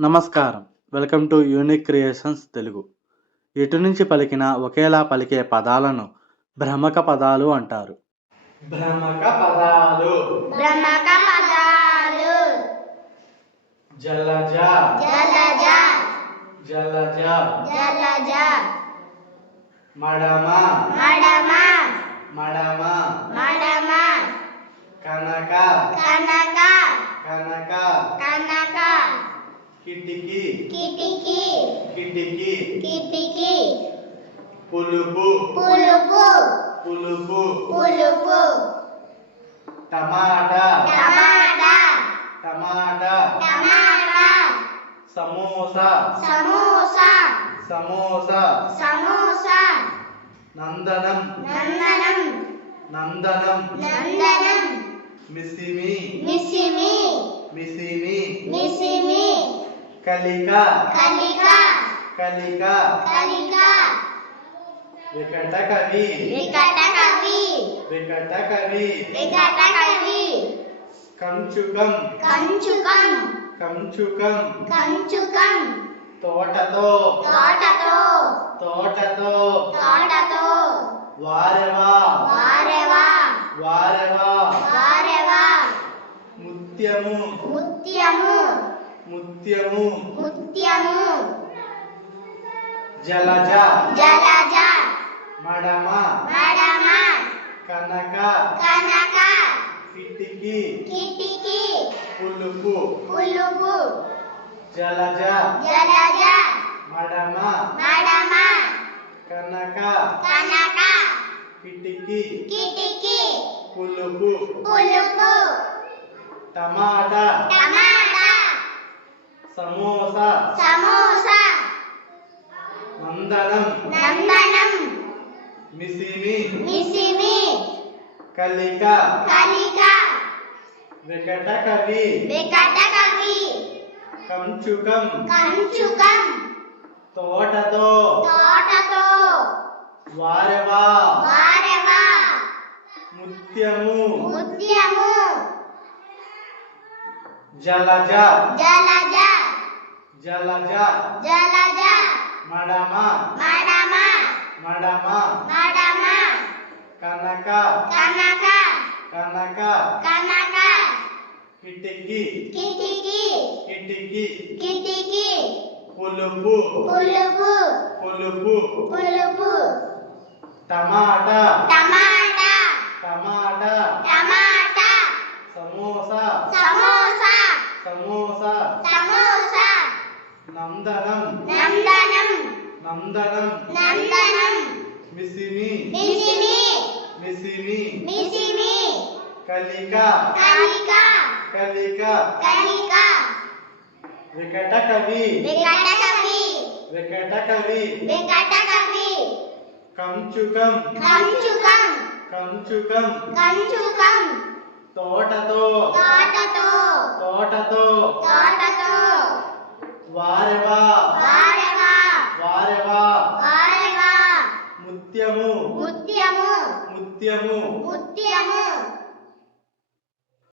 నమస్కారం. Welcome to unique creations Telugu. ఎటు నుంచి పలికినా ఒకేలా పలికే పదాలను భ్రమక పదాలు అంటారు. భ్రమక పదాలు. భ్రమక పదాలు. జలజ. జలజ. జలజ. జలజ. మడమ. మడమ. మడమ. మడమ. కనక. కనక. కనక. కనక. కిటికీ. కిటికీ. కిటికీ. కిటికీ. పులుపు. పులుపు. పులుపు. పులుపు. టమాటా. టమాటా. టమాటా. టమాటా. సమోసా. సమోసా. సమోసా. సమోసా. నందనం. నందనం. నందనం. నందనం. మిసిమి. మిసిమి. మిసిమి. మిసిమి. కలిక. కలిక. కలిక. కలిక. వికట కవి. వికట కవి. వికట కవి. వికట కవి. కంచుకం. కంచుకం. కంచుకం. కంచుకం. తోటతో. తోటతో. తోటతో. తోటతో. వారెవా. వారెవా. వారెవా. వారెవా. ముత్యము. ముత్యము. ముత్యము. ముత్యము. జలజ. జలజ. మడమ. మడమ. కనక. కనక. కిటికీ. కిటికీ. పులుపు. పులుపు. జలజ. జలజ. మడమ. మడమ. కనక. కనక. కిటికీ. కిటికీ. పులుపు. పులుపు. టమాటా. టమాటా. సమోసా. సమోసా. నందనం. నందనం. మిసిమి. మిసిమి. కలిక. కలిక. వికట కవి. వికట కవి. కంచుకం. కంచుకం. తోటతో. తోటతో. వారెవా. వారెవా. ముత్యము. ముత్యము. జలజ. జలజ. జలజ. జలజ. మడమ. మడమ. మడమ. మడమ. కనక. కనక. కనక. కనక. కిటికీ. కిటికీ. కిటికీ. కిటికీ. పులుపు. పులుపు. పులుపు. పులుపు. టమాటా. టమాటా. టమాటా. టమాటా. సమోసా. సమోసా. సమోసా. సమోసా. నందనం. నందనం. నందనం. నందనం. మిసిమి. మిసిమి. మిసిమి. మిసిమి. కలిక. కలిక. కలిక. కలిక. వికట కవి. వికట కవి. వికట కవి. వికట కవి. కంచుకం. కంచుకం. కంచుకం. కంచుకం. తోటతో. తోటతో. తోటతో. తోటతో. వారెవా.